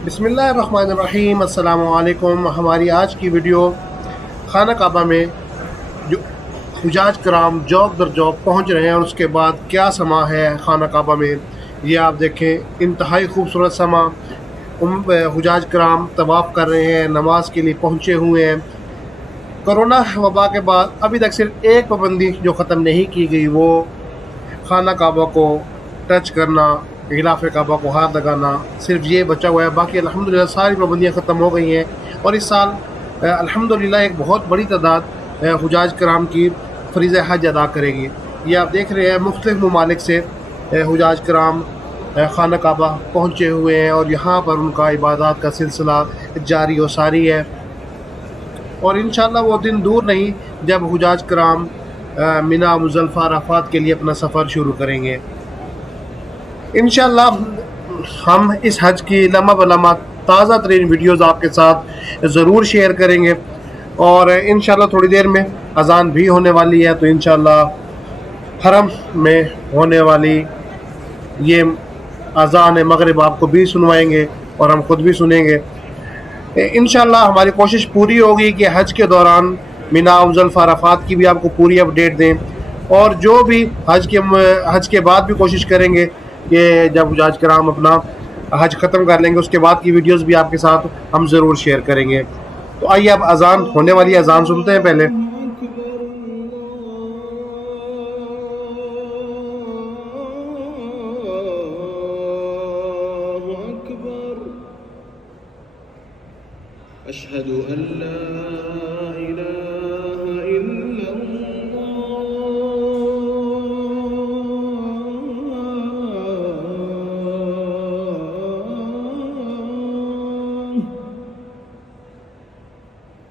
बिस्मिल्लाहिर्रहमानिर्रहीम। अस्सलाम वालेकुम। हमारी आज की वीडियो खाना काबा में जो हुजाज कराम जॉब दर जॉब पहुंच रहे हैं और उसके बाद क्या समा है खाना काबा में, ये आप देखें। इंतहाई खूबसूरत समा। हुजाज कराम तवाफ़ कर रहे हैं, नमाज के लिए पहुंचे हुए हैं। कोरोना वबा के बाद अभी तक सिर्फ एक पाबंदी जो ख़त्म नहीं की गई, वो खाना काबा को टच करना, गिलाफ़ काबा को हाथ लगाना, सिर्फ ये बचा हुआ है। बाकी अल्हम्दुलिल्लाह सारी पाबंदियाँ ख़त्म हो गई हैं और इस साल अल्हम्दुलिल्लाह एक बहुत बड़ी तादाद हुजाज कराम की फ़रीज़ हज अदा करेगी। ये आप देख रहे हैं मुख्तलिफ़ ममालिक से हुजाज कराम खाना काबा पहुँचे हुए हैं और यहाँ पर उनका इबादत का सिलसिला जारी व सारी है। और इंशाअल्लाह वो दिन दूर नहीं जब हुजाज कराम मिना, मुज़दलिफ़ा, अराफ़ात के लिए अपना सफ़र शुरू करेंगे। इंशाअल्लाह हम इस हज की लम्हा ब लम्हा ताज़ा तरीन वीडियोज़ आपके साथ ज़रूर शेयर करेंगे और इंशाअल्लाह थोड़ी देर में अज़ान भी होने वाली है, तो इंशाअल्लाह हरम में होने वाली ये अज़ान मगरिब आपको भी सुनवाएंगे और हम ख़ुद भी सुनेंगे। इंशाअल्लाह हमारी कोशिश पूरी होगी कि हज के दौरान मिना, मुज़दलिफ़ा, अराफ़ात की भी आपको पूरी अपडेट दें और जो भी हज के बाद भी कोशिश करेंगे कि जब हुजाज कराम अपना हज ख़त्म कर लेंगे उसके बाद की वीडियोस भी आपके साथ हम ज़रूर शेयर करेंगे। तो आइए अब अज़ान होने वाली है, अज़ान सुनते हैं पहले। अशहदु अल्ला इलाहा इल्लल्लाह,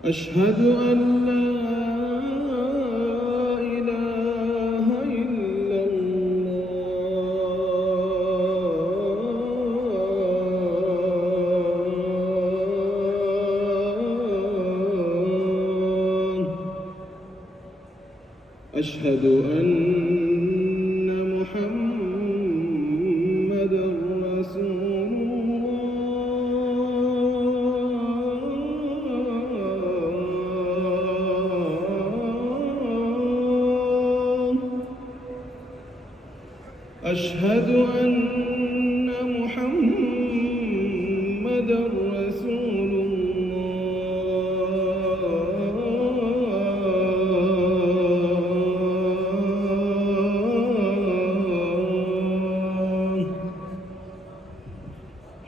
अशहदु अल्ला अशहदु अन्न मुहम्मदर रसूलुल्लाह, अशहदु अन्न मुहम्मदर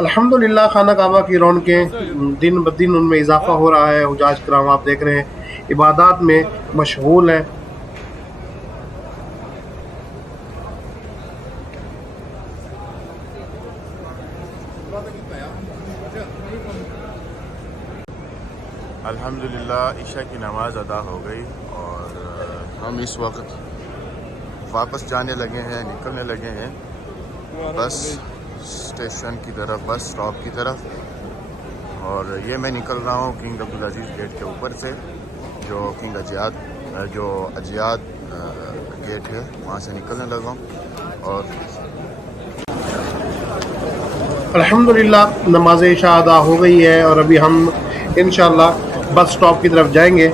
अल्हम्दुलिल्लाह खाना काबा की रौनकें दिन ब दिन उनमें इजाफ़ा हो रहा है। हुजाज कराम आप देख रहे हैं इबादत में मशगूल हैं। अल्हम्दुलिल्लाह ईशा की नमाज़ अदा हो गई और हम इस वक्त वापस जाने लगे हैं, निकलने लगे हैं बस स्टेशन की तरफ, बस स्टॉप की तरफ। और ये मैं निकल रहा हूँ किंग अब्दुल अजीज़ गेट के ऊपर से, जो किंग अजियाद गेट है, वहाँ से निकलने लगा हूँ। और अल्हम्दुलिल्लाह नमाज इशा अदा हो गई है और अभी हम इंशाअल्लाह बस स्टॉप की तरफ जाएंगे।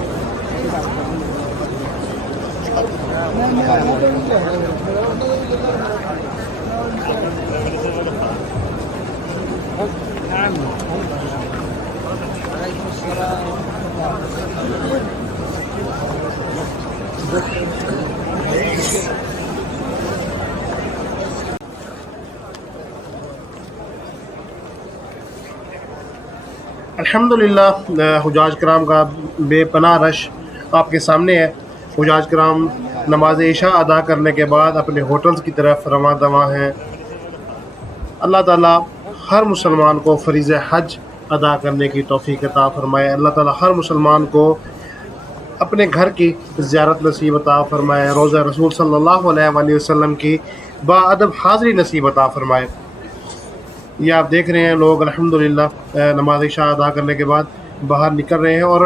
अल्हम्दुलिल्लाह हुजाज कराम का बेपनाह रश आपके सामने है। हुजाज कराम नमाज इशा अदा करने के बाद अपने होटल्स की तरफ रवां दवा हैं। अल्लाह ताला हर मुसलमान को फ़रीज़ हज अदा करने की तौफ़ीक़ अता फ़रमाए। अल्लाह ताला हर मुसलमान को अपने घर की ज़ियारत नसीब अता फ़रमाए। रोज़ा रसूल सल्लल्लाहु अलैहि वसल्लम की बाअदब हाज़री नसीब अता फ़रमाए। ये आप देख रहे हैं लोग अल्हम्दुलिल्लाह नमाज इशा अदा करने के बाद बाहर निकल रहे हैं और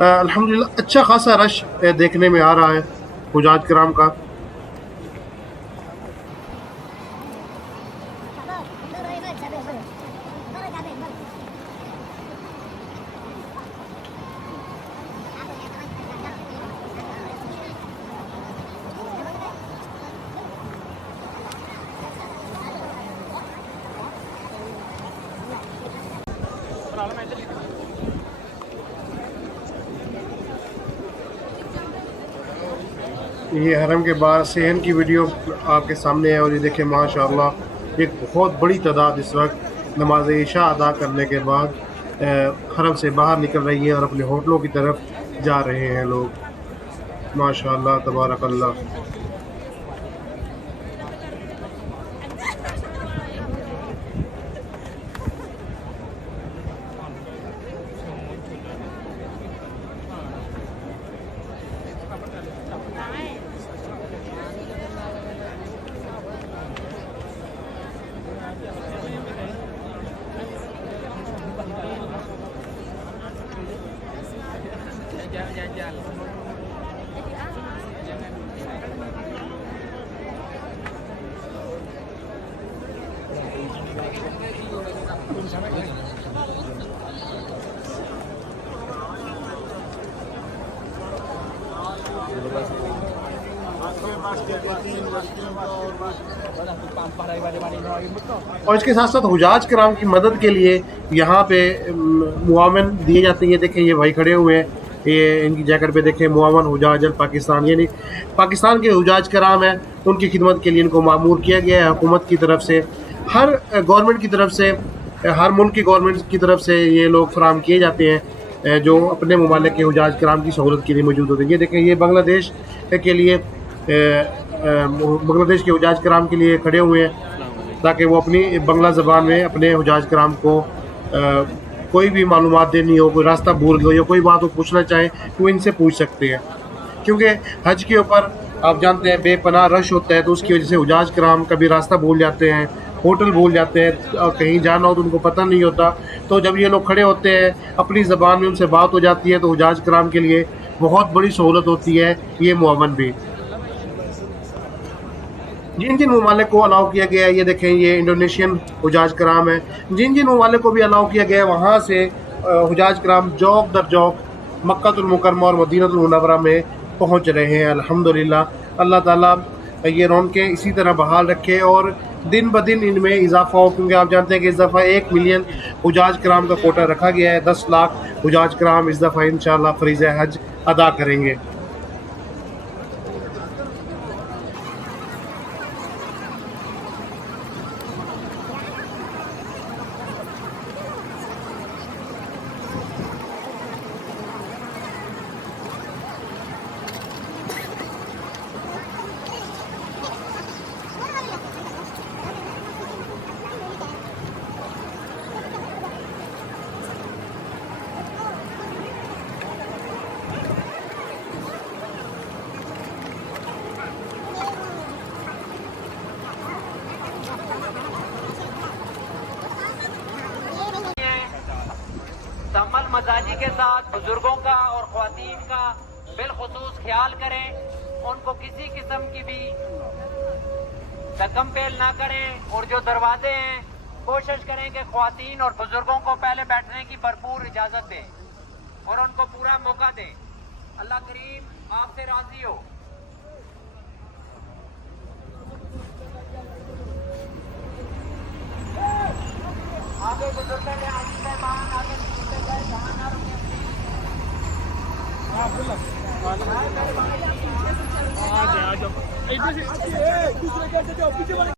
अल्हम्दुलिल्लाह अच्छा खासा रश देखने में आ रहा है हुजाज कराम का। ये हरम के बाहर सेहन की वीडियो आपके सामने है और ये देखें माशाअल्लाह एक बहुत बड़ी तादाद इस वक्त नमाज इशा अदा करने के बाद हरम से बाहर निकल रही है और अपने होटलों की तरफ जा रहे हैं लोग। माशाअल्लाह तबारकल्लाह। और इसके साथ साथ हुजाज कराम की मदद के लिए यहाँ पे मुआवन दिए जाते हैं। देखें ये भाई खड़े हुए हैं, ये इनकी जैकेट पे देखें मुआवन हुजाज अल पाकिस्तान, यानी पाकिस्तान के हुजाज कराम हैं, उनकी खिदमत के लिए इनको मामूर किया गया है हुकूमत की तरफ से। हर गवर्नमेंट की तरफ से, हर मुल्क की गवर्नमेंट की तरफ से ये लोग फराम किए जाते हैं जो अपने ममालिक के हुजाज कराम की सहूलत के लिए मौजूद होते हैं। ये देखें ये बांग्लादेश के लिए, बांग्लादेश के हुजाज कराम के लिए खड़े हुए हैं ताकि वो अपनी बंगला ज़बान में अपने हुजाज कराम को कोई भी मालूमात देनी हो, कोई रास्ता भूल गए या कोई बात वो पूछना चाहें तो वो इनसे पूछ सकते हैं। क्योंकि हज के ऊपर आप जानते हैं बेपनाह रश होता है, तो उसकी वजह से हुजाज कराम कभी रास्ता भूल जाते हैं, होटल भूल जाते हैं और कहीं जाना हो तो उनको पता नहीं होता। तो जब ये लोग खड़े होते हैं अपनी ज़बान में उनसे बात हो जाती है तो हुजाज कराम के लिए बहुत बड़ी सहूलत होती है ये मुआवन भी। जिन जिन ममालिक को अलाउ किया गया है, ये देखें ये इंडोनेशियन हुजाज कराम है, जिन जिन ममालिक को भी अलाउ किया गया है वहाँ से हुजाज कराम जौक दर जौक मक्कातुल मुकर्रमा और मदीनतुल मुनव्वरा में पहुँच रहे हैं। अल्हम्दुलिल्लाह अल्लाह ताला ये रौनकें इसी तरह बहाल रखे और दिन ब दिन इनमें इजाफा हो, क्योंकि आप जानते हैं कि इस दफ़ा 1 मिलियन हुजाज कराम का कोटा रखा गया है। 10 लाख हुजाज कराम इस दफ़ा इंशाअल्लाह फ़रीज़ हज अदा करेंगे। तेजी के साथ बुजुर्गों का और ख्वातीन का बिलखुसूस ख्याल करें, उनको किसी किस्म की भी धक्कम पेल ना करें, और जो दरवाजे हैं कोशिश करें कि ख्वातीन और बुजुर्गों को पहले बैठने की भरपूर इजाजत दें और उनको पूरा मौका दें। अल्लाह करीम आपसे राजी हो। आगे बुजुर्ग ने आगे मेहमान आगे निकलते गए, जहाँ ना रुके दूसरे घर से जाओ, पीछे वाले